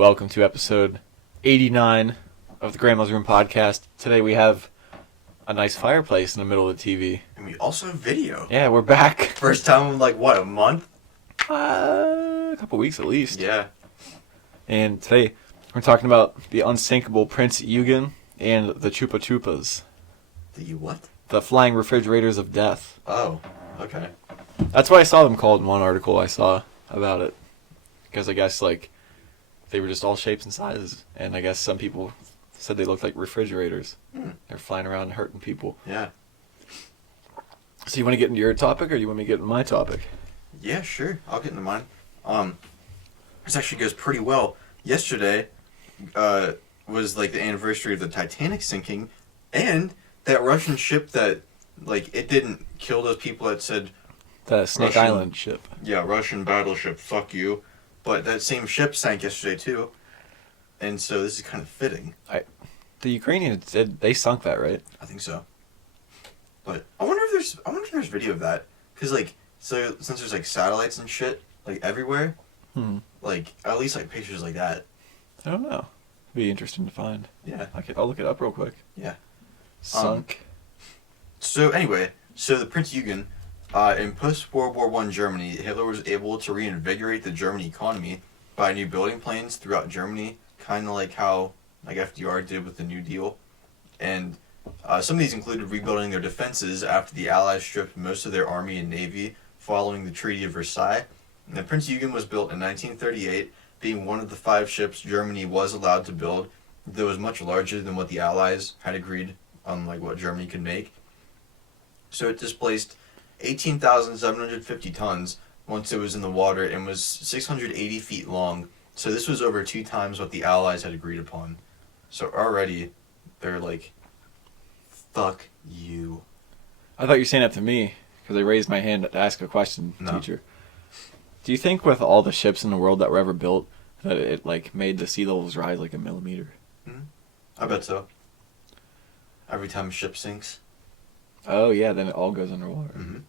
Welcome to episode 89 of the Grandma's Room podcast. Today we have a nice fireplace in the middle of the TV. And we also have video. Yeah, we're back. First time in a month? A couple weeks at least. Yeah. And today we're talking about the Unsinkable Prinz Eugen and the Chupa Chupas. The what? The flying refrigerators of death. Oh, okay. That's what I saw them called in one article I saw about it. Because I guess, they were just all shapes and sizes. And I guess some people said they looked like refrigerators. They're flying around and hurting people. Yeah. So you want to get into your topic, or you want me to get into my topic? Yeah, sure. I'll get into mine. This actually goes pretty well. Yesterday was, the anniversary of the Titanic sinking, and that Russian ship that, it didn't kill those people that said... The Snake Island ship. Yeah, Russian battleship, fuck you. But that same ship sank yesterday, too. And so this is kind of fitting. The Ukrainians said they sunk that, right? I think so. But I wonder if there's video of that. Because, so since there's, satellites and shit, everywhere, at least, pictures like that. I don't know. It'd be interesting to find. Yeah. I'll look it up real quick. Yeah. Sunk. So, anyway, the Prinz Eugen, in post-World War I Germany, Hitler was able to reinvigorate the German economy by new building plans throughout Germany, kind of like how FDR did with the New Deal. And some of these included rebuilding their defenses after the Allies stripped most of their army and navy following the Treaty of Versailles. And the Prinz Eugen was built in 1938, being one of the 5 ships Germany was allowed to build, that was much larger than what the Allies had agreed on what Germany could make. So it displaced 18,750 tons once it was in the water and was 680 feet long. So this was over 2 times what the Allies had agreed upon. So already, they're fuck you. I thought you were saying that to me, because I raised my hand to ask a question, teacher. Do you think with all the ships in the world that were ever built, that it, made the sea levels rise a millimeter? Mm-hmm. I bet so. Every time a ship sinks. Oh, yeah, then it all goes underwater. Mm-hmm.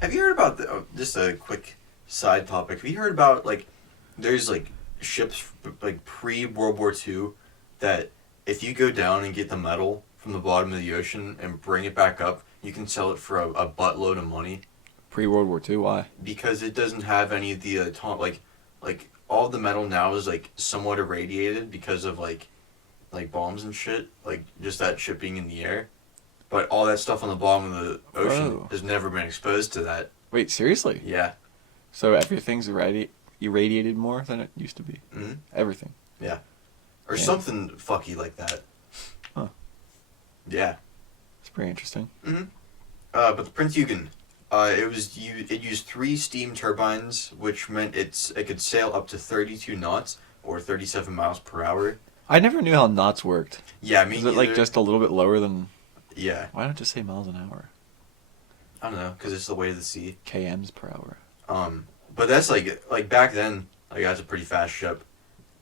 Have you heard about just a quick side topic? Have you heard about there's ships pre-World War II that if you go down and get the metal from the bottom of the ocean and bring it back up, you can sell it for a buttload of money? Pre-World War II, why? Because it doesn't have any of the all the metal now is somewhat irradiated because of bombs and shit, just that ship being in the air. But all that stuff on the bottom of the ocean has never been exposed to that. Wait, seriously? Yeah. So everything's irradiated more than it used to be? Mm-hmm. Everything? Yeah. Or something fucky like that. Huh. Yeah. It's pretty interesting. Mm-hmm. But the Prinz Eugen, it used 3 steam turbines, which meant it could sail up to 32 knots, or 37 miles per hour. I never knew how knots worked. Yeah, me neither. Is it just a little bit lower than... Yeah. Why not just say miles an hour? I don't know, because it's the way of the sea. KMs per hour. But that's back then, that's a pretty fast ship.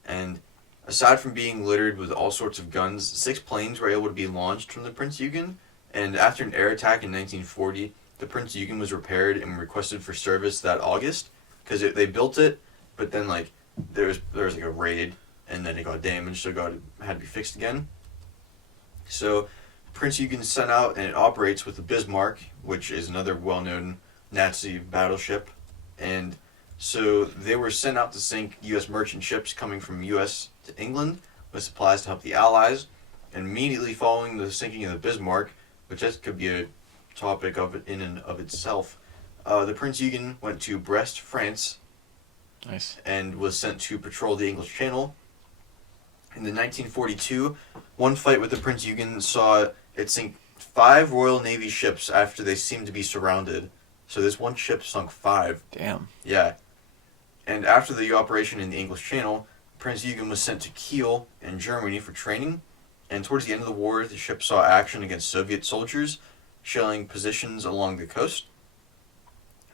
And aside from being littered with all sorts of guns, 6 planes were able to be launched from the Prinz Eugen. And after an air attack in 1940, the Prinz Eugen was repaired and requested for service that August. Because they built it, but then there was a raid, and then it got damaged, so it had to be fixed again. So Prinz Eugen sent out, and it operates with the Bismarck, which is another well-known Nazi battleship. And so they were sent out to sink U.S. merchant ships coming from U.S. to England with supplies to help the Allies. And immediately following the sinking of the Bismarck, which could be a topic in and of itself, the Prinz Eugen went to Brest, France. Nice. And was sent to patrol the English Channel. In 1942, one fight with the Prinz Eugen saw it sink 5 Royal Navy ships after they seemed to be surrounded. So this one ship sunk 5. Damn. Yeah. And after the operation in the English Channel, Prinz Eugen was sent to Kiel in Germany for training. And towards the end of the war, the ship saw action against Soviet soldiers, shelling positions along the coast.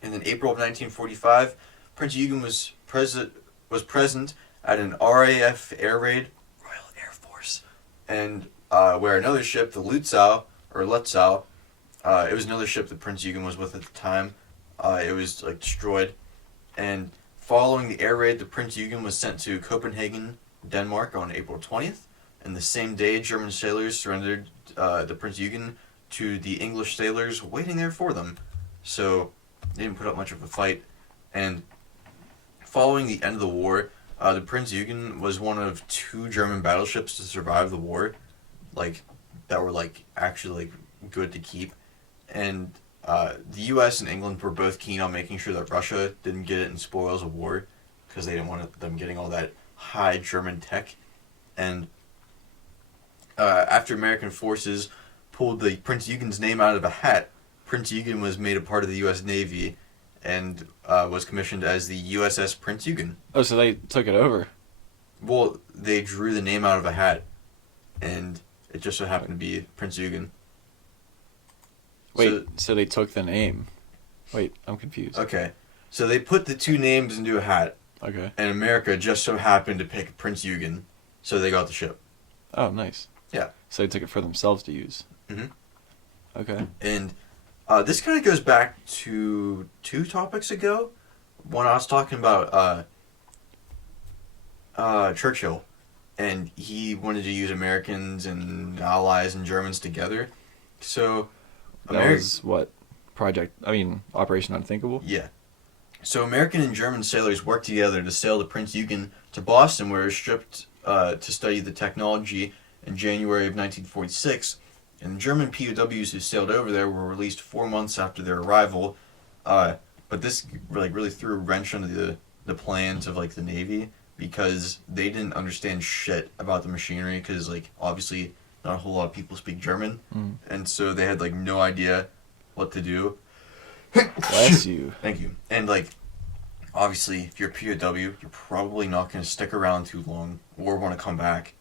And in April of 1945, Prinz Eugen was present at an RAF air raid, Royal Air Force, and where another ship, the Lutzow, it was another ship that Prinz Eugen was with at the time. It was destroyed, and Following the air raid, the Prinz Eugen was sent to Copenhagen, Denmark on April 20th, and the same day German sailors surrendered the Prinz Eugen to the English sailors waiting there for them. So they didn't put up much of a fight. And following the end of the war, the Prinz Eugen was one of 2 German battleships to survive the war, like that were like actually like good to keep. And the U.S. and England were both keen on making sure that Russia didn't get it in spoils of war, because they didn't want them getting all that high German tech. And after American forces pulled the Prinz Eugen's name out of a hat, Prinz Eugen was made a part of the U.S. Navy and was commissioned as the USS Prinz Eugen. Oh, so they took it over. Well, they drew the name out of a hat, and it just so happened to be Prinz Eugen. Wait, so they took the name. Wait, I'm confused. Okay, so they put the 2 names into a hat, Okay. and America just so happened to pick Prinz Eugen, so they got the ship. Oh, nice. Yeah. So they took it for themselves to use. Mhm. Okay. And this kind of goes back to 2 topics ago, when I was talking about Churchill, and he wanted to use Americans and Allies and Germans together. So That was what? Operation Unthinkable? Yeah. So American and German sailors worked together to sail the Prinz Eugen to Boston, where it was stripped to study the technology in January of 1946. And the German POWs who sailed over there were released 4 months after their arrival. But this really threw a wrench into the plans of like the Navy, because they didn't understand shit about the machinery, because like obviously not a whole lot of people speak German, and so they had like no idea what to do. Bless you. Thank you. And like obviously if you're a POW, you're probably not going to stick around too long or want to come back.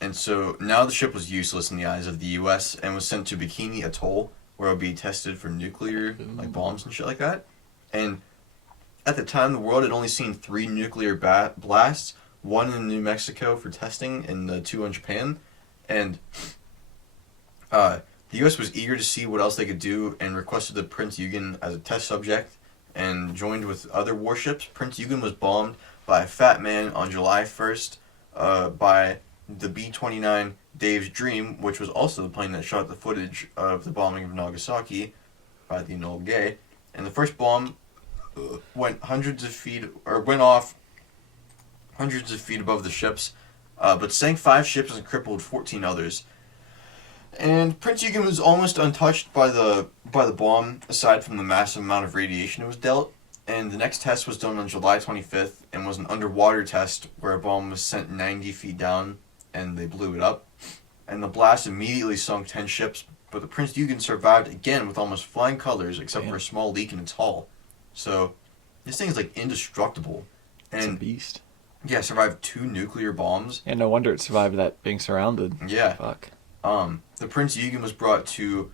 And so now the ship was useless in the eyes of the U.S. and was sent to Bikini Atoll, where it would be tested for nuclear like bombs and shit like that. And at the time, the world had only seen 3 nuclear blasts, 1 in New Mexico for testing and 2 in Japan. And the U.S. was eager to see what else they could do and requested the Prinz Eugen as a test subject, and joined with other warships. Prinz Eugen was bombed by a fat man on July 1st by the B-29 Dave's Dream, which was also the plane that shot the footage of the bombing of Nagasaki by the Enola Gay. And the first bomb went off hundreds of feet above the ships, but sank 5 ships and crippled 14 others. And Prinz Eugen was almost untouched by the bomb, aside from the massive amount of radiation it was dealt. And the next test was done on July 25th, and was an underwater test where a bomb was sent 90 feet down, and they blew it up. And the blast immediately sunk 10 ships, but the Prinz Eugen survived again with almost flying colors, except for a small leak in its hull. So this thing is like indestructible. It's a And beast. yeah, survived 2 nuclear bombs. Yeah, no wonder it survived that being surrounded. Yeah. Fuck. The Prinz Eugen was brought to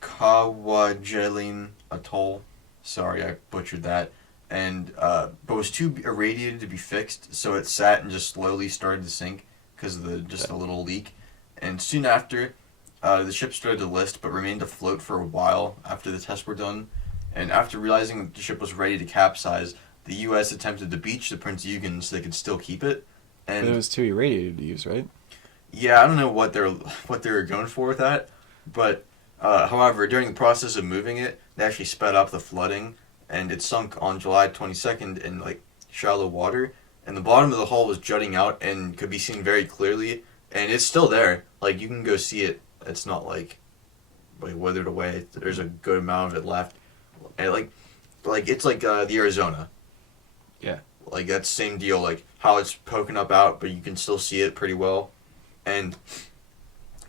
Kwajalein Atoll. Sorry, I butchered that. And but was too irradiated to be fixed, so it sat and just slowly started to sink because of the little leak. And soon after, the ship started to list, but remained afloat for a while after the tests were done. And after realizing that the ship was ready to capsize, the U.S. attempted to beach the Prinz Eugen so they could still keep it. And But it was too irradiated to use, right? yeah, I don't know what they were going for with that, but however, during the process of moving it, they actually sped up the flooding, and it sunk on July 22nd in like shallow water, and the bottom of the hull was jutting out and could be seen very clearly, and it's still there. Like you can go see it. It's not like withered away. There's a good amount of it left, and like it's like the Arizona. Yeah. Like that same deal. Like how it's poking up out, but you can still see it pretty well. And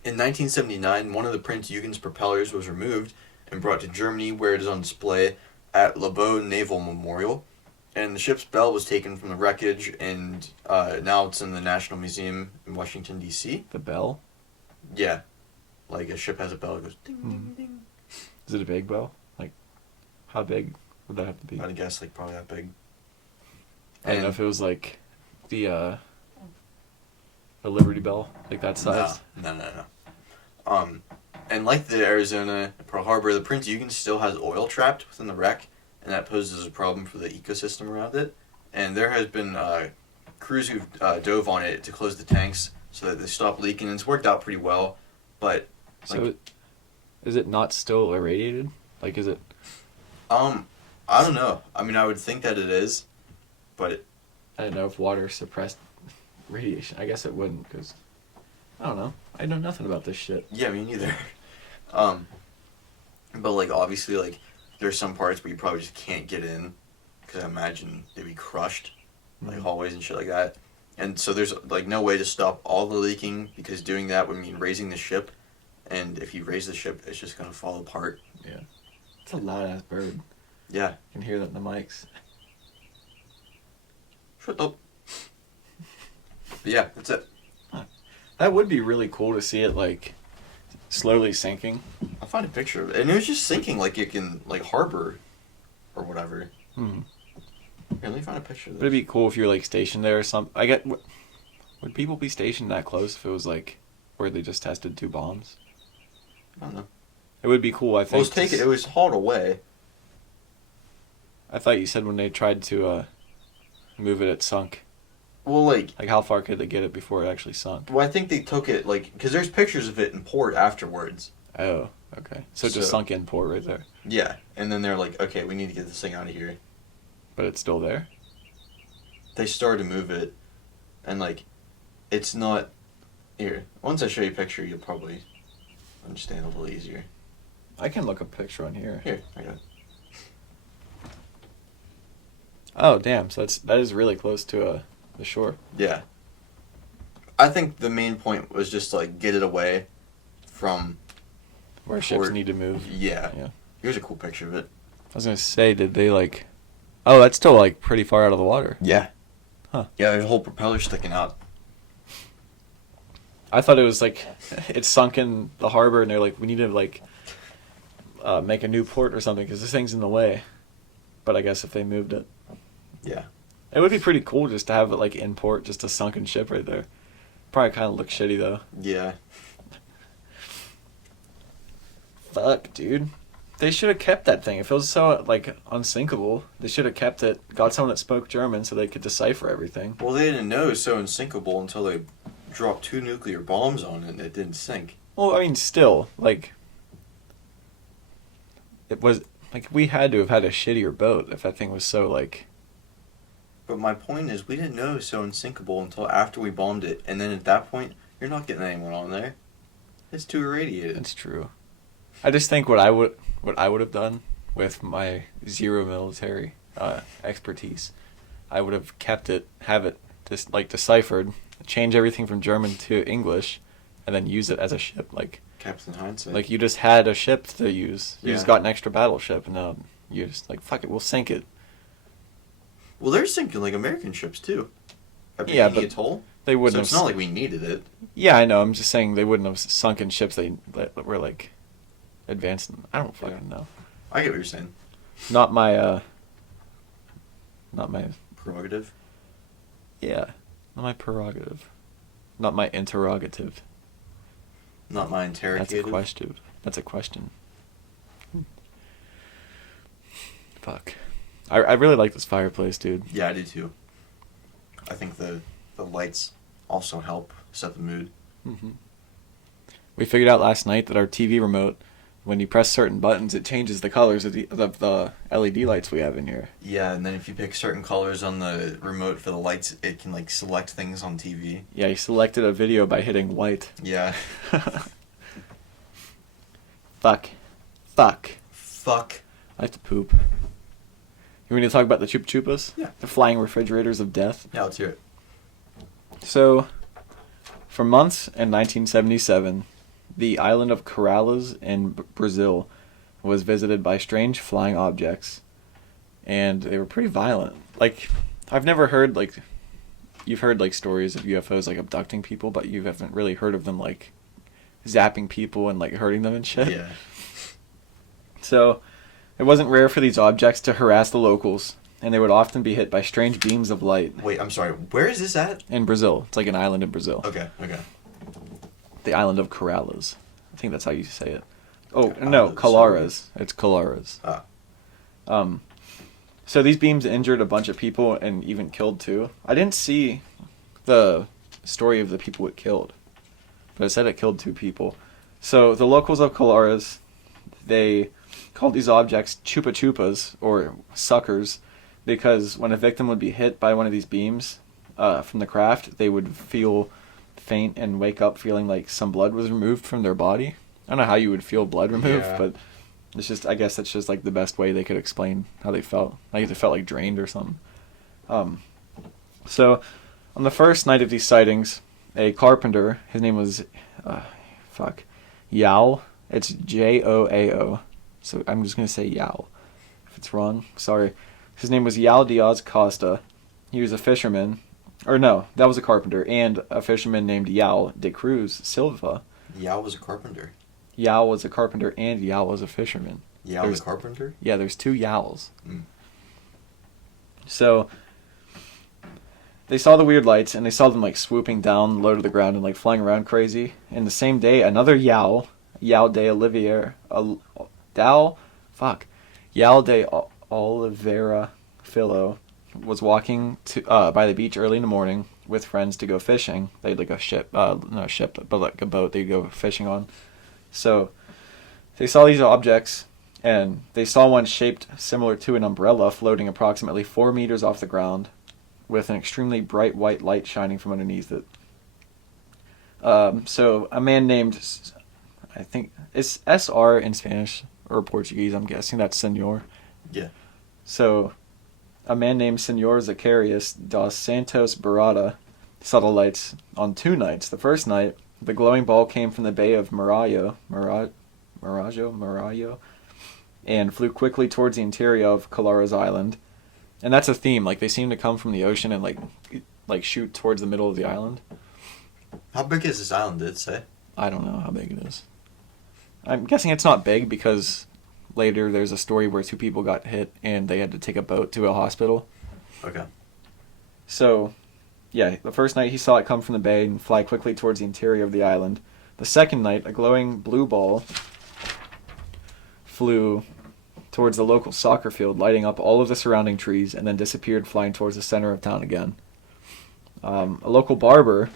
in 1979, one of the Prinz Eugen's propellers was removed and brought to Germany, where it is on display at Lebeau Naval Memorial. And the ship's bell was taken from the wreckage, and now it's in the National Museum in Washington, D.C. The bell? Yeah. Like a ship has a bell that goes ding, ding, ding. Is it a big bell? Like, how big would that have to be? I'd guess like probably that big. I don't know if it was like the Liberty Bell, like that size. No. And like the Arizona Pearl Harbor, the Prinz Eugen still has oil trapped within the wreck, and that poses a problem for the ecosystem around it. and there has been crews who've dove on it to close the tanks so that they stop leaking, and it's worked out pretty well. But So, is it not still irradiated? Like, is it? I don't know. I mean, I would think that it is, but I don't know if water suppressed radiation. I guess it wouldn't, because I don't know. I know nothing about this shit. yeah, me neither. But like obviously, like there's some parts where you probably just can't get in, because I imagine they'd be crushed, like hallways and shit like that. And so there's like no way to stop all the leaking, because doing that would mean raising the ship, and if you raise the ship, it's just gonna fall apart. Yeah. It's a loud ass bird. Yeah. You can hear that in the mics. Shut up. But yeah, that's it. That would be really cool to see it, like, slowly sinking. I'll find a picture of it. And it was just sinking like it can, like, harbor or whatever. Hmm. Here, let me find a picture of this. Would it be cool if you were, like, stationed there or something? Would people be stationed that close if it was, like, where they just tested 2 bombs? I don't know. It would be cool, I think. Well, it was hauled away. I thought you said when they tried to move it sunk. Well, like how far could they get it before it actually sunk? Well, I think they took it, like, because there's pictures of it in port afterwards. Oh, okay. So it just sunk in port right there. Yeah, and then they're like, okay, we need to get this thing out of here. But it's still there? They started to move it, and, like, it's not... Here, once I show you a picture, you'll probably understand a little easier. I can look a picture on here. Here, I got it. Oh, damn. So that is really close to the shore. Yeah. I think the main point was just, like, get it away from... Where ships need to move. Yeah. Yeah. Here's a cool picture of it. I was going to say, did they, like... Oh, that's still, like, pretty far out of the water. Yeah. Huh. Yeah, there's a whole propeller sticking out. I thought it was, like, it sunk in the harbor, and they're like, we need to, like, make a new port or something, because this thing's in the way. But I guess if they moved it... Yeah. It would be pretty cool just to have it, like, in port, just a sunken ship right there. Probably kind of look shitty, though. Yeah. Fuck, dude. They should have kept that thing. If it was so, like, unsinkable, they should have kept it, got someone that spoke German so they could decipher everything. Well, they didn't know it was so unsinkable until they dropped 2 nuclear bombs on it and it didn't sink. Well, I mean, still, like... It was... Like, we had to have had a shittier boat if that thing was so, like... But my point is, we didn't know it was so unsinkable until after we bombed it, and then at that point, you're not getting anyone on there. It's too irradiated. It's true. I just think what I would have done with my zero military expertise, I would have kept it, have it just, like, deciphered, change everything from German to English, and then use it as a ship, like... Captain Hindsight. Like, you just had a ship to use. You just Yeah. got an extra battleship, and now you're just like, fuck it, we'll sink it. Well, they're sinking, like, American ships, too. Yeah, but Atoll. They wouldn't So have... it's not like we needed it. Yeah, I know. I'm just saying they wouldn't have sunken ships that were, like, advancing. I don't fucking know. I get what you're saying. Not my... Prerogative? Yeah. Not my prerogative. Not my interrogative. Not my interrogative? That's a question. That's a question. Fuck. I really like this fireplace, dude. Yeah, I do too. I think the lights also help set the mood. Mm-hmm. We figured out last night that our TV remote, when you press certain buttons, it changes the colors of the LED lights we have in here. Yeah, and then if you pick certain colors on the remote for the lights, it can, like, select things on TV. Yeah, you selected a video by hitting white. Yeah. Fuck. Fuck. Fuck. I have to poop. You want to talk about the Chupa Chupas? Yeah. The flying refrigerators of death? Yeah, let's hear it. So, for months in 1977, the island of Corrales in Brazil was visited by strange flying objects, and they were pretty violent. Like, I've never heard, like, you've heard, like, stories of UFOs, like, abducting people, but you haven't really heard of them, like, zapping people and, like, hurting them and shit. Yeah. So, it wasn't rare for these objects to harass the locals, and they would often be hit by strange beams of light. Wait, I'm sorry. Where is this at? In Brazil. It's like an island in Brazil. Okay. The island of Corrales. I think that's how you say it. Oh, no, Corrales. Colares. It's Colares. Ah. So these beams injured a bunch of people and even killed two. I didn't see the story of the people it killed, but it said it killed two people. So the locals of Colares, they called these objects Chupa Chupas, or suckers, because when a victim would be hit by one of these beams from the craft, they would feel faint and wake up feeling like some blood was removed from their body. I don't know how you would feel blood removed, but it's just, I guess that's just like the best way they could explain how they felt. Like they felt like drained or something. So on the first night of these sightings, a carpenter, his name was, Yao. It's Joao. So I'm just going to say Yao. If it's wrong, sorry. His name was Yao Diaz Costa. He was a fisherman. Or no, that was a carpenter. And a fisherman named Yao de Cruz Silva. Yao was a carpenter. Yao was a carpenter and Yao was a fisherman. Yao the carpenter? Yeah, there's two Yaos. So they saw the weird lights and they saw them like swooping down low to the ground and like flying around crazy. And the same day, another Yao de Oliveira, Yao de Oliveira Filo was walking by the beach early in the morning with friends to go fishing. They had like a ship, not a ship, but like a boat they'd go fishing on. So they saw these objects, and they saw one shaped similar to an umbrella floating approximately 4 meters off the ground with an extremely bright white light shining from underneath it. So a man named, I think it's SR in Spanish or Portuguese, I'm guessing that's Senor. Yeah. So a man named Senor Zacarias dos Santos Barada saw the lights on 2 nights. The first night, the glowing ball came from the bay of Marajo, and flew quickly towards the interior of Colares Island. And that's a theme, like they seem to come from the ocean and like shoot towards the middle of the island. How big is this island, did it say? I don't know how big it is. I'm guessing it's not big because later there's a story where 2 people got hit and they had to take a boat to a hospital. Okay. So, yeah, the first night he saw it come from the bay and fly quickly towards the interior of the island. The second night, a glowing blue ball flew towards the local soccer field, lighting up all of the surrounding trees, and then disappeared, flying towards the center of town again. A local barber,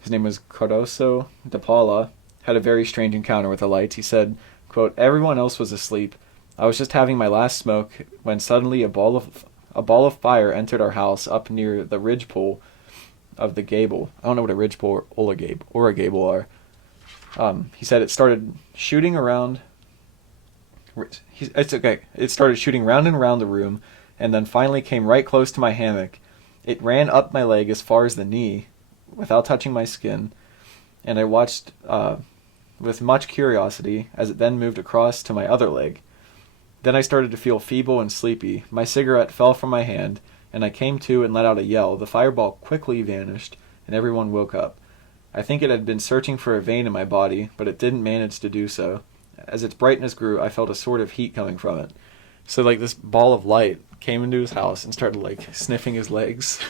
his name was Cardoso de Paula, had a very strange encounter with the lights. He said, quote, "Everyone else was asleep. I was just having my last smoke when suddenly a ball of fire entered our house up near the ridgepole of the gable." I don't know what a ridgepole or a gable are. He said it started shooting around. It's okay. It started shooting round and round the room, and then finally came right close to my hammock. It ran up my leg as far as the knee, without touching my skin, and I watched with much curiosity as it then moved across to my other leg. Then I started to feel feeble and sleepy. My cigarette fell from my hand, and I came to and let out a yell. The fireball quickly vanished, and everyone woke up. I think it had been searching for a vein in my body, but it didn't manage to do so. As its brightness grew, I felt a sort of heat coming from it. So, like, this ball of light came into his house and started, like, sniffing his legs,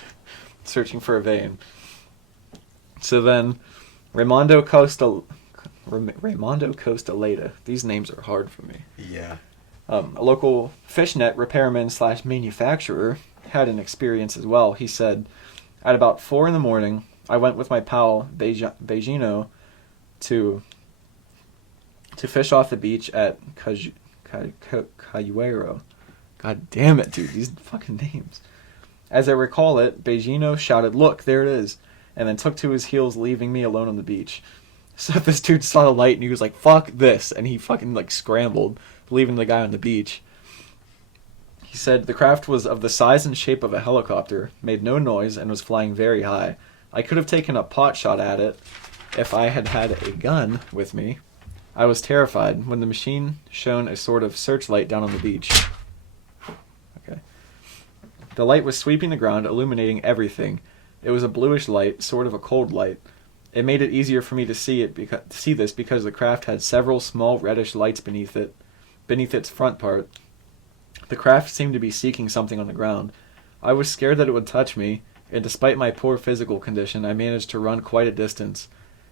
searching for a vein. So then, Raimondo Costaleda. These names are hard for me. Yeah. A local fishnet repairman / manufacturer had an experience as well. He said, at about 4 a.m, I went with my pal Beijino to fish off the beach at Cayuero. God damn it, dude, these fucking names. As I recall it, Beijino shouted, "Look, there it is," and then took to his heels, leaving me alone on the beach. So this dude saw the light and he was like, "Fuck this," and he fucking like scrambled, leaving the guy on the beach. He said the craft was of the size and shape of a helicopter, made no noise, and was flying very high. I could have taken a pot shot at it if I had had a gun with me. I was terrified when the machine shone a sort of searchlight down on the beach. Okay. The light was sweeping the ground, illuminating everything. It was a bluish light, sort of a cold light. It made it easier for me to see this because the craft had several small reddish lights beneath its front part. The craft seemed to be seeking something on the ground. I was scared that it would touch me, and despite my poor physical condition, I managed to run quite a distance.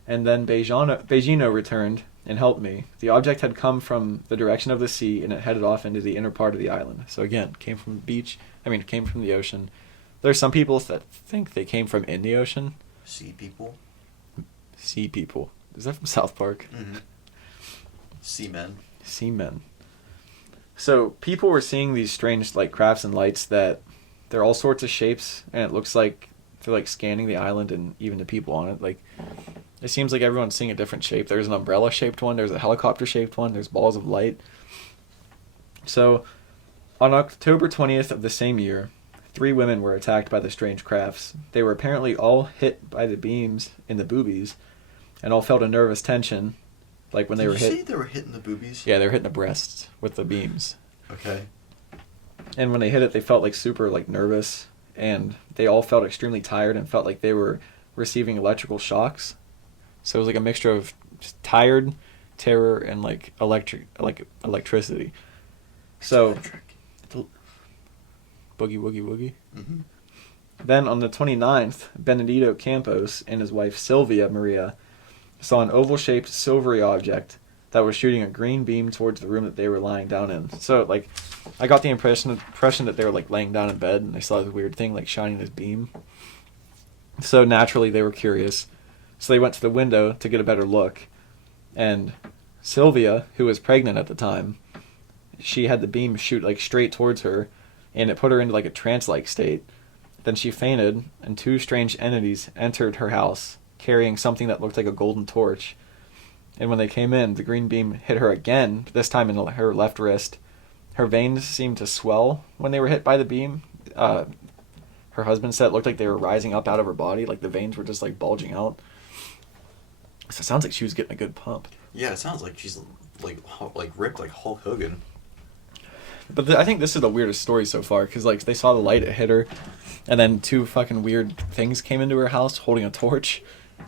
and then Beijino returned and helped me. The object had come from the direction of the sea, and it headed off into the inner part of the island. So again, came from the beach. It came from the ocean. There's some people that think they came from in the ocean. Sea people. Sea people. Is that from South Park? Mm-hmm. Seamen. Seamen. So people were seeing these strange like crafts and lights that they're all sorts of shapes, and it looks like they're like scanning the island and even the people on it. Like it seems like everyone's seeing a different shape. There's an umbrella shaped one. There's a helicopter shaped one. There's balls of light. So on October 20th of the same year, 3 women were attacked by the strange crafts. They were apparently all hit by the beams in the boobies, and all felt a nervous tension, like when they were hit. Did you say they were hitting the boobies? Yeah, they were hitting the breasts with the beams. Okay. And when they hit it, they felt like super like nervous, and they all felt extremely tired and felt like they were receiving electrical shocks. So it was like a mixture of just tired, terror, and like electricity. So Electric. boogie woogie woogie. Mm-hmm. Then on the 29th, Benedito Campos and his wife Sylvia Maria saw an oval-shaped silvery object that was shooting a green beam towards the room that they were lying down in. So, like, I got the impression that they were, like, laying down in bed, and they saw this weird thing, like, shining this beam. So, naturally, they were curious. So they went to the window to get a better look. And Sylvia, who was pregnant at the time, she had the beam shoot, like, straight towards her, and it put her into, like, a trance-like state. Then she fainted, and 2 strange entities entered her house, carrying something that looked like a golden torch. And when they came in, the green beam hit her again, this time in her left wrist. Her veins seemed to swell when they were hit by the beam. Her husband said it looked like they were rising up out of her body, like the veins were just like bulging out. So it sounds like she was getting a good pump. Yeah, it sounds like she's like ripped like Hulk Hogan. But I think this is the weirdest story so far, because like they saw the light, it hit her, and then 2 fucking weird things came into her house holding a torch,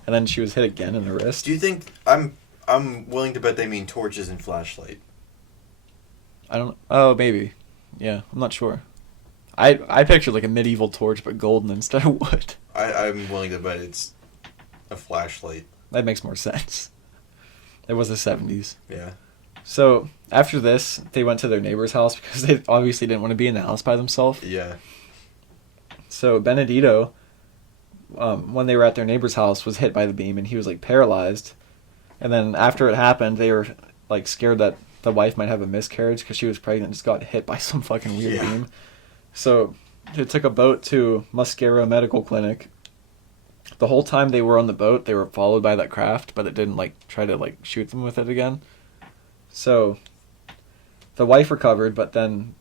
and then she was hit again in the wrist. Do you think I'm willing to bet they mean torches and flashlight? I don't. Oh, maybe. Yeah, I'm not sure. I pictured like a medieval torch, but golden instead of wood. I'm willing to bet it's a flashlight. That makes more sense. It was the 70s. Yeah. So after this, they went to their neighbor's house because they obviously didn't want to be in the house by themselves. Yeah. So Benedito, when they were at their neighbor's house, was hit by the beam, and he was like paralyzed. And then after it happened, they were like scared that the wife might have a miscarriage because she was pregnant and just got hit by some fucking weird beam. So they took a boat to Mosquero Medical Clinic. The whole time they were on the boat, they were followed by that craft, but it didn't like try to like shoot them with it again. So the wife recovered, but then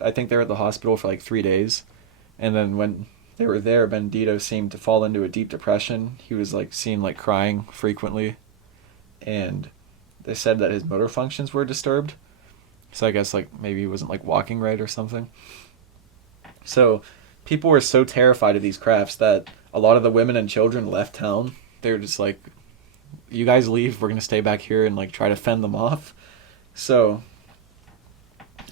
I think they were at the hospital for like 3 days. And then when they were there, Benedito seemed to fall into a deep depression. He was like seen like crying frequently. And they said that his motor functions were disturbed. So I guess like maybe he wasn't like walking right or something. So people were so terrified of these crafts that a lot of the women and children left town. They were just like, you guys leave, we're going to stay back here and like try to fend them off. So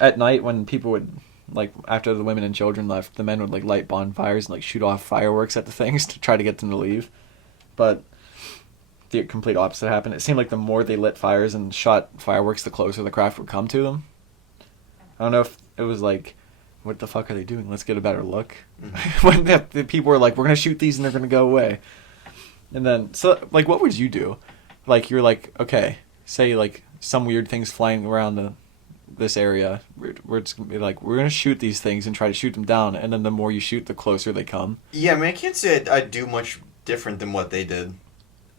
at night when people would, like after the women and children left, the men would like light bonfires and like shoot off fireworks at the things to try to get them to leave. But the complete opposite happened. It seemed like the more they lit fires and shot fireworks, the closer the craft would come to them. I don't know if it was like, what the fuck are they doing? Let's get a better look. Mm-hmm. When the people were like, we're going to shoot these and they're going to go away. And then, so, like, what would you do? Like, you're like, okay, say, like, some weird things flying around this area. We're just going to be like, we're going to shoot these things and try to shoot them down. And then the more you shoot, the closer they come. Yeah, I mean, I can't say I'd do much different than what they did.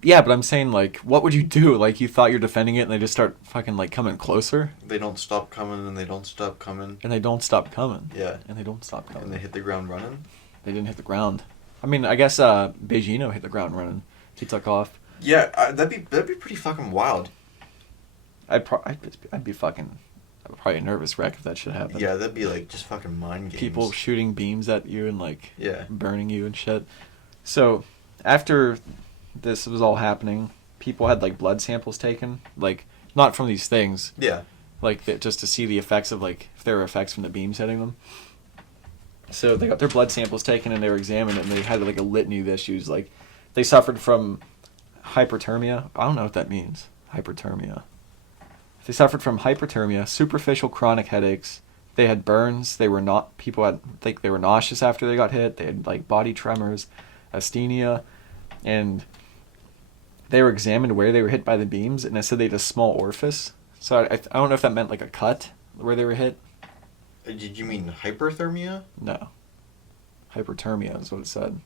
Yeah, but I'm saying, like, what would you do? Like, you thought you're defending it, and they just start fucking, like, coming closer? They don't stop coming, and they don't stop coming. And they don't stop coming. Yeah. And they don't stop coming. And they hit the ground running. They didn't hit the ground. I mean, I guess Beijino hit the ground running. He took off. Yeah, that'd be pretty fucking wild. I'd be fucking... I'm probably a nervous wreck if that shit happened. Yeah, that'd be, like, just fucking mind games. People shooting beams at you and, like, yeah, burning you and shit. So, after this was all happening, people had like blood samples taken, like not from these things, like just to see the effects of like if there were effects from the beams hitting them. So they got their blood samples taken and they were examined, and they had like a litany of issues. Like they suffered from hyperthermia. I don't know what that means. Hyperthermia. They suffered from hyperthermia, superficial chronic headaches. They had burns. They were not. People had like they were nauseous after they got hit. They had like body tremors, asthenia, and they were examined where they were hit by the beams, and it said they had a small orifice. So I don't know if that meant like a cut where they were hit. Did you mean hyperthermia? No. Hyperthermia is what it said.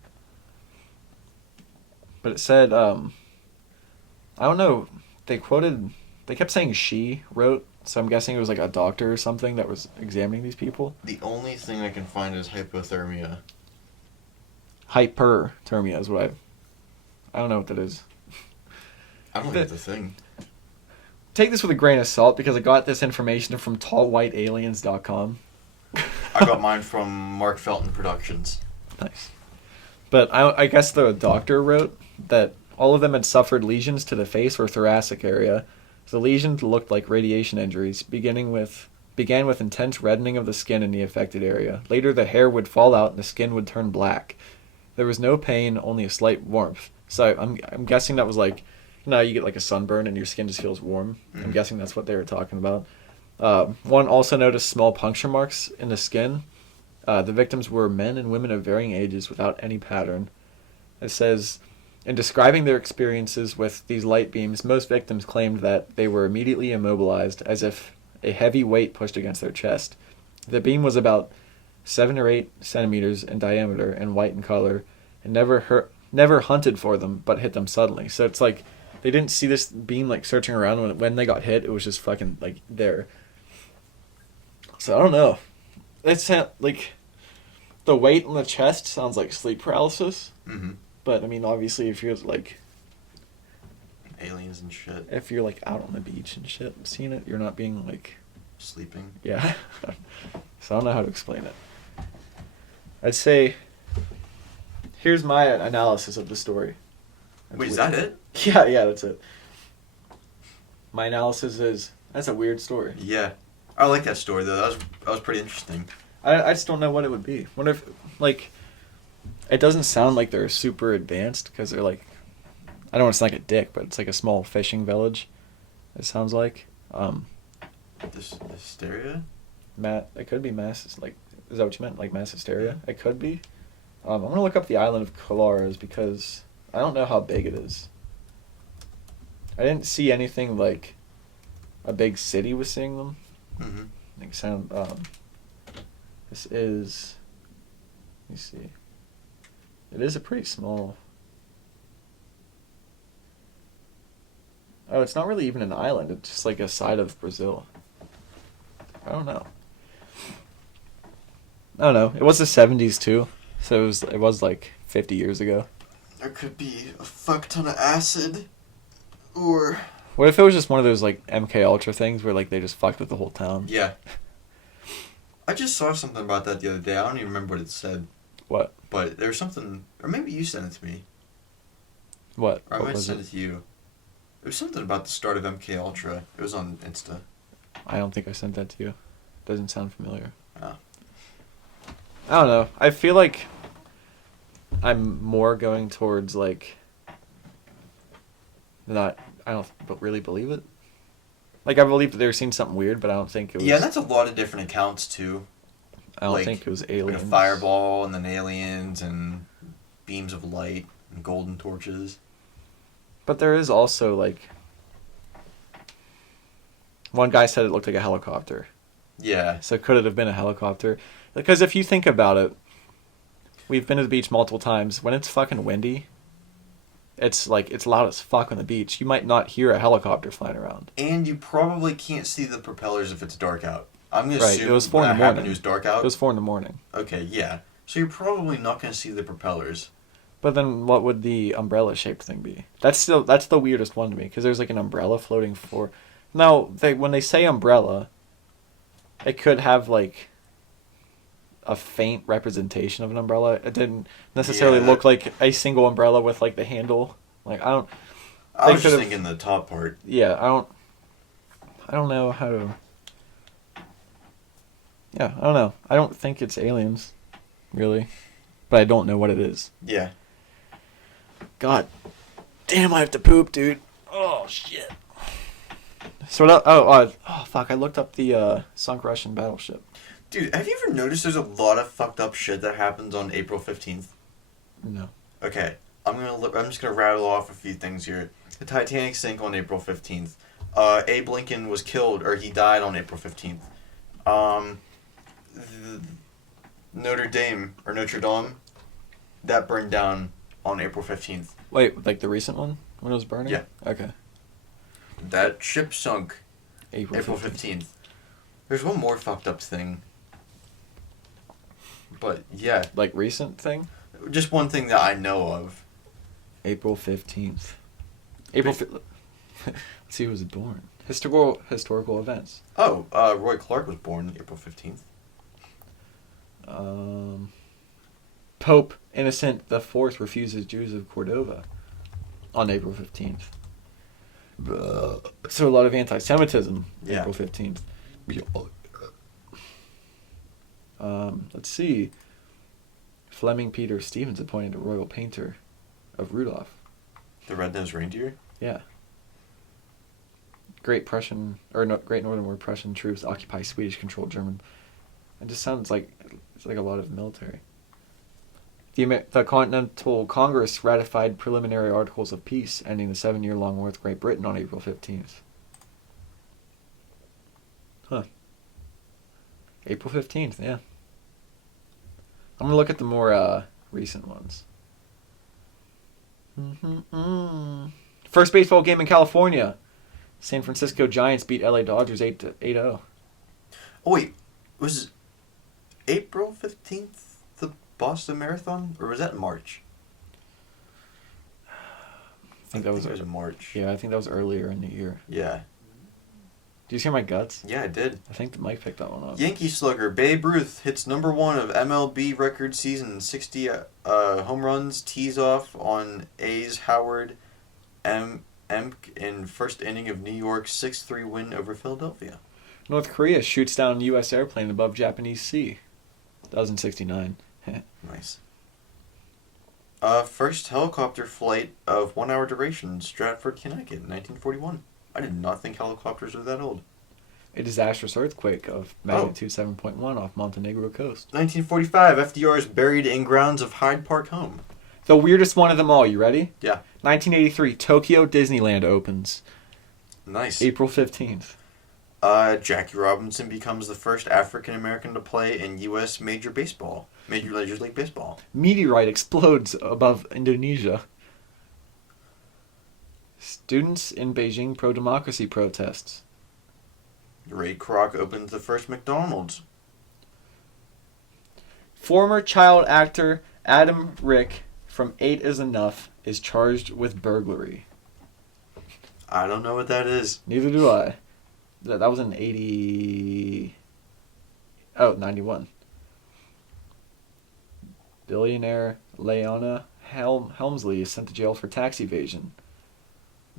But it said, I don't know, they kept saying she wrote, so I'm guessing it was like a doctor or something that was examining these people. The only thing I can find is hypothermia. Hyperthermia is what I don't know what that is. I don't think it's a thing. Take this with a grain of salt because I got this information from tallwhitealiens.com. I got mine from Mark Felton Productions. Nice. But I guess the doctor wrote that all of them had suffered lesions to the face or thoracic area. The lesions looked like radiation injuries, began with intense reddening of the skin in the affected area. Later, the hair would fall out and the skin would turn black. There was no pain, only a slight warmth. So I'm guessing that was like, you get like a sunburn and your skin just feels warm. Mm-hmm. I'm guessing that's what they were talking about. One also noticed small puncture marks in the skin. The victims were men and women of varying ages without any pattern. It says, in describing their experiences with these light beams, most victims claimed that they were immediately immobilized as if a heavy weight pushed against their chest. The beam was about 7 or 8 centimeters in diameter and white in color, and never hunted for them, but hit them suddenly. So it's like they didn't see this beam like searching around when they got hit. It was just fucking like there. So I don't know. It's like the weight on the chest sounds like sleep paralysis. Mm-hmm. But I mean, obviously, if you're like aliens and shit, if you're like out on the beach and shit, seeing it, you're not being like sleeping. Yeah. So I don't know how to explain it. I'd say here's my analysis of the story. Wait, is that it? Yeah, that's it. My analysis is that's a weird story. Yeah, I like that story though. That was pretty interesting. I just don't know what it would be. What if like it doesn't sound like they're super advanced because they're like I don't want to sound like a dick, but it's like a small fishing village. It sounds like. This hysteria. It could be mass. Like, is that what you meant? Like mass hysteria? It could be. I'm gonna look up the island of Colares because I don't know how big it is. I didn't see anything like a big city was seeing them. Mm-hmm. This is. Let me see. It is a pretty small. Oh, it's not really even an island. It's just like a side of Brazil. I don't know. It was the 70s too, so it was like 50 years ago. There could be a fuck ton of acid, or... What if it was just one of those like MK Ultra things where like they just fucked with the whole town? Yeah. I just saw something about that the other day. I don't even remember what it said. What? But there was something... Or maybe you sent it to me. What? Or I might send it to you. It was something about the start of MK Ultra. It was on Insta. I don't think I sent that to you. Doesn't sound familiar. Oh. I don't know. I feel like I'm more going towards like not. I don't really believe it. Like I believe that they were seeing something weird, but I don't think it was. Yeah, that's a lot of different accounts too. I don't think it was aliens. Like a fireball and then aliens and beams of light and golden torches. But there is also like one guy said it looked like a helicopter. Yeah. So could it have been a helicopter? Because if you think about it, we've been to the beach multiple times. When it's fucking windy, it's like it's loud as fuck on the beach. You might not hear a helicopter flying around. And you probably can't see the propellers if it's dark out. I'm gonna right. assume It was 4 in the morning. It was dark out. It was 4 in the morning. Okay, yeah. So you're probably not gonna see the propellers. But then what would the umbrella shaped thing be? That's the weirdest one to me because there's like an umbrella floating for. Now when they say umbrella, it could have like a faint representation of an umbrella. It didn't necessarily look like a single umbrella with like the handle. Like I was just thinking the top part. Yeah, I don't know how to. Yeah, I don't know. I don't think it's aliens, really, but I don't know what it is. Yeah. God, Damn, I have to poop, dude. Oh, shit. So what fuck, I looked up the sunk Russian battleship. Dude, have you ever noticed there's a lot of fucked up shit that happens on April 15th? No. Okay, I'm just gonna rattle off a few things here. The Titanic sank on April 15th. Abe Lincoln was killed, or he died on April 15th. Notre Dame, that burned down on April 15th. Wait, like the recent one? When it was burning? Yeah. Okay. That ship sunk April 15th. There's one more fucked up thing. But, yeah. Like recent thing? Just one thing that I know of. April 15th. Let's see who was born. Historical events. Oh, Roy Clark was born April 15th. Pope Innocent IV refuses Jews of Cordova on April 15th. So a lot of anti-Semitism. Yeah. April 15th. Let's see. Fleming Peter Stevens appointed a royal painter of Rudolph. The Red-Nosed Reindeer? Yeah. Great Northern War Prussian troops occupy Swedish-controlled German. It just sounds like it's like a lot of military. The Continental Congress ratified preliminary articles of peace, ending the 7-year-long war with Great Britain on April 15th. Huh. April 15th, yeah. I'm going to look at the more recent ones. First baseball game in California. San Francisco Giants beat LA Dodgers 8-0. Oh, wait. Was April 15th the Boston Marathon? Or was that in March? I think it was in March. Yeah, I think that was earlier in the year. Yeah. Did you hear my guts? Yeah, I did. I think the mic picked that one up. Yankee slugger Babe Ruth hits number 1 of MLB record season, 60 home runs, tees off on A's Howard Emk in first inning of New York's 6-3 win over Philadelphia. North Korea shoots down U.S. airplane above Japanese sea. That was in 1969. Nice. First helicopter flight of 1 hour duration, Stratford, Connecticut, 1941. I did not think helicopters were that old. A disastrous earthquake of magnitude 7.1 off Montenegro coast. 1945, FDR is buried in grounds of Hyde Park home. The weirdest one of them all, you ready? Yeah. 1983, Tokyo Disneyland opens. Nice. April 15th. Jackie Robinson becomes the first African American to play in U.S. Major League Baseball. Meteorite explodes above Indonesia. Students in Beijing pro-democracy protests. Ray Kroc opens the first McDonald's. Former child actor Adam Rick from 8 is Enough is charged with burglary. I don't know what that is. Neither do I. That was in 91. Billionaire Leona Helmsley is sent to jail for tax evasion.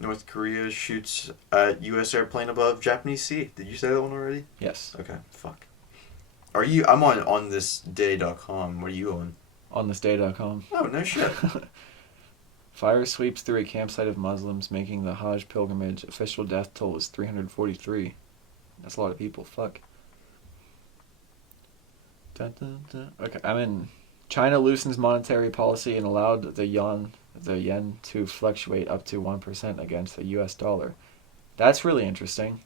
North Korea shoots at U.S. airplane above Japanese sea. Did you say that one already? Yes. Okay, fuck. I'm on thisday.com. What are you on? OnThisDay.com. Oh, no shit. Fire sweeps through a campsite of Muslims, making the Hajj pilgrimage. Official death toll is 343. That's a lot of people. Fuck. Dun, dun, dun. Okay, I'm in. China loosens monetary policy and allowed the yen to fluctuate up to 1% against the U.S. dollar. That's really interesting.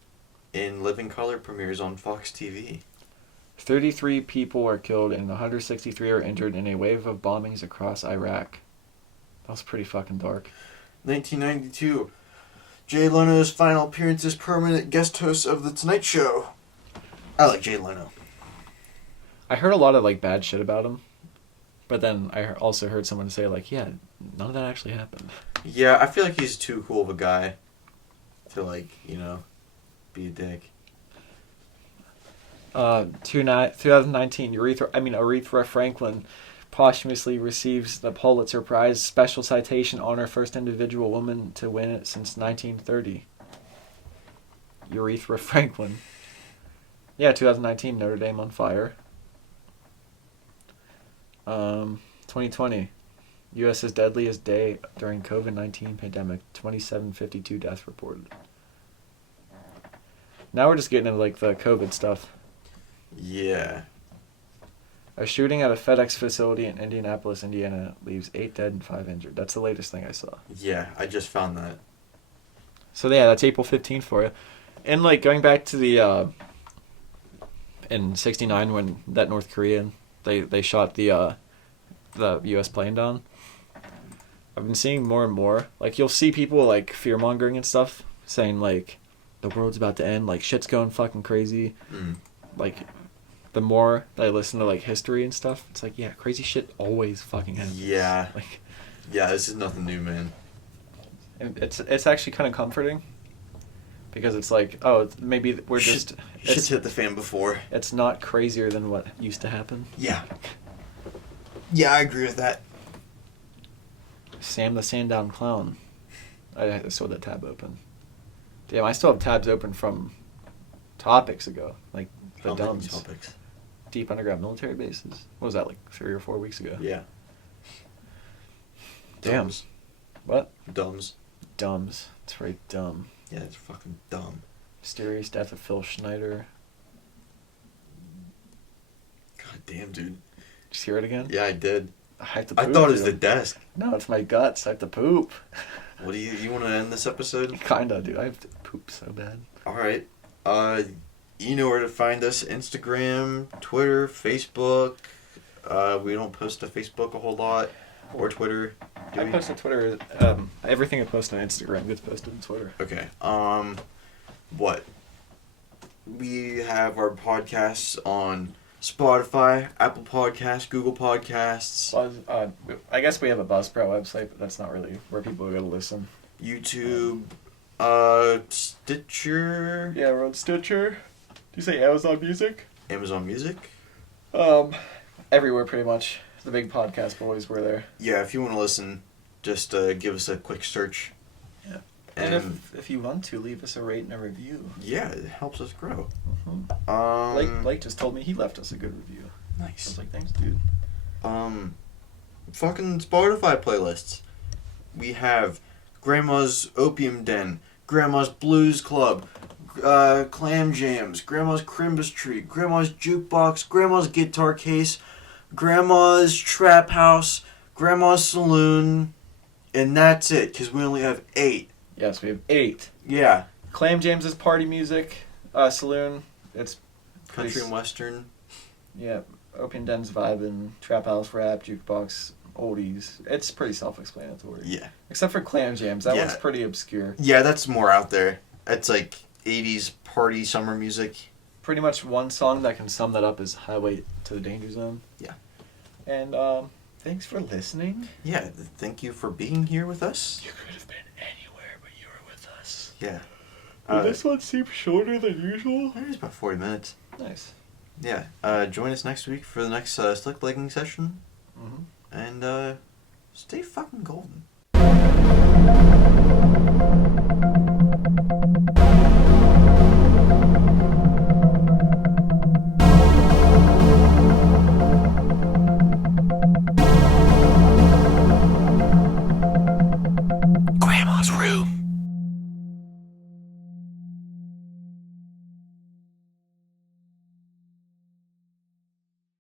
In Living Color premieres on Fox TV. 33 people are killed and 163 are injured in a wave of bombings across Iraq. That was pretty fucking dark. 1992. Jay Leno's final appearance as permanent guest host of The Tonight Show. I like Jay Leno. I heard a lot of bad shit about him. But then I also heard someone say yeah, none of that actually happened. Yeah, I feel like he's too cool of a guy to be a dick. 2019, Aretha Franklin posthumously receives the Pulitzer Prize Special Citation Honor, first individual woman to win it since 1930. Aretha Franklin. Yeah, 2019, Notre Dame on fire. 2020, U.S.'s deadliest day during COVID-19 pandemic. 2752 deaths reported. Now we're just getting into like the COVID stuff. Yeah. A shooting at a FedEx facility in Indianapolis, Indiana, leaves 8 dead and 5 injured. That's the latest thing I saw. Yeah, I just found that. So yeah, that's April 15th for you. And like going back to the in '69 when that North Korean they shot the U.S. plane down. I've been seeing more and more. Like you'll see people like fear mongering and stuff, saying like the world's about to end, like shit's going fucking crazy. Like the more that I listen to like history and stuff, it's like, yeah, crazy shit always fucking happens. Yeah. Like, yeah, this is nothing new, man. and it's actually kind of comforting. Because it's like, oh, maybe we're just... Shit's hit the fan before. It's not crazier than what used to happen. Yeah. Yeah, I agree with that. Sam the Sandown Clown. I still had that tab open. Damn, I still have tabs open from topics ago. Like the How many dumbs. topics? Deep underground military bases. What was that, like 3 or 4 weeks ago? Yeah. Damn. Dumbs. What? Dumbs. Dumbs. It's very dumb. Yeah, it's fucking dumb. Mysterious death of Phil Schneider. God damn, dude. Did you hear it again? Yeah, I did. I have to I poop, thought it was dude. the desk. No, it's my guts. I have to poop. What do you want to end this episode? Kinda, dude. I have to poop so bad. All right. You know where to find us: Instagram, Twitter, Facebook. We don't post to Facebook a whole lot, or Twitter. I post on Twitter. Everything I post on Instagram gets posted on Twitter. Okay. What? We have our podcasts on Spotify, Apple Podcasts, Google Podcasts, I guess we have a Buzzsprout website, but that's not really where people are going to listen. YouTube, Stitcher. Yeah, we're on Stitcher. Do you say Amazon Music? Amazon Music. Everywhere pretty much. The big podcast boys were there. Yeah, if you want to listen, just give us a quick search. Yeah. And if you want to, leave us a rate and a review. Yeah, it helps us grow. Mm-hmm. Blake just told me he left us a good review. I Nice. was like, thanks, dude. Fucking Spotify playlists. We have Grandma's Opium Den, Grandma's Blues Club, Clam Jams, Grandma's Crimbus Tree, Grandma's Jukebox, Grandma's Guitar Case, Grandma's Trap House, Grandma's Saloon, and that's it, because we only have 8. Yes, we have 8. Yeah. Clam James's Party Music, Saloon. It's Country and Western. Yeah, Opium Den's Vibin', Trap House Rap, Jukebox, Oldies. It's pretty self-explanatory. Yeah. Except for Clam Jams. That Yeah. one's pretty obscure. Yeah, that's more out there. It's like 80s party summer music. Pretty much one song that can sum that up is Highway to the Danger Zone. Yeah. And thanks for listening. Yeah, thank you for being here with us. You could have been anywhere, but you were with us. Yeah. Did this one seem shorter than usual? It's about 40 minutes. Nice. Yeah. Join us next week for the next slick legging session. Mm-hmm. And stay fucking golden.